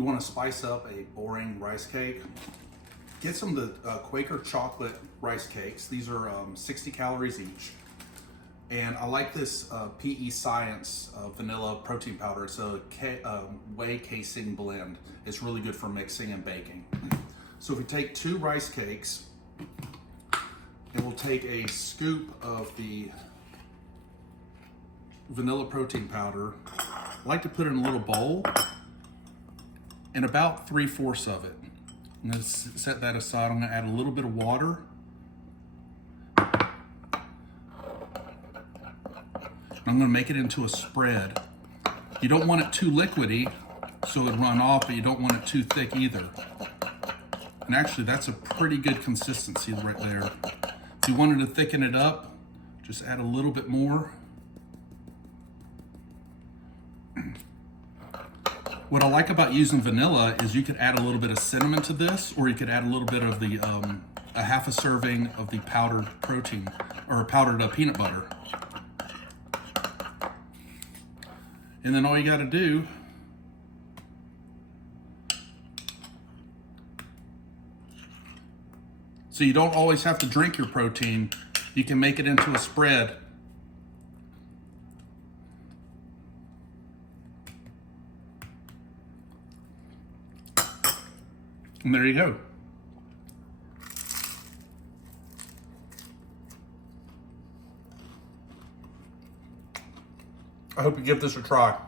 you want to spice up a boring rice cake, get some of the Quaker chocolate rice cakes. These are 60 calories each. And I like this PE Science vanilla protein powder. It's a whey+casin blend. It's really good for mixing and baking. So if we take 2 rice cakes, and we'll take a scoop of the vanilla protein powder. I like to put it in a little bowl, and about 3/4 of it. I'm gonna set that aside. I'm gonna add a little bit of water. I'm gonna make it into a spread. You don't want it too liquidy, so it'll run off, but you don't want it too thick either. And actually, that's a pretty good consistency right there. If you wanted to thicken it up, just add a little bit more. What I like about using vanilla is you could add a little bit of cinnamon to this, or you could add a little bit of the, a half a serving of the powdered protein, or powdered peanut butter. And then all you gotta do so you don't always have to drink your protein, you can make it into a spread. And there you go. I hope you give this a try.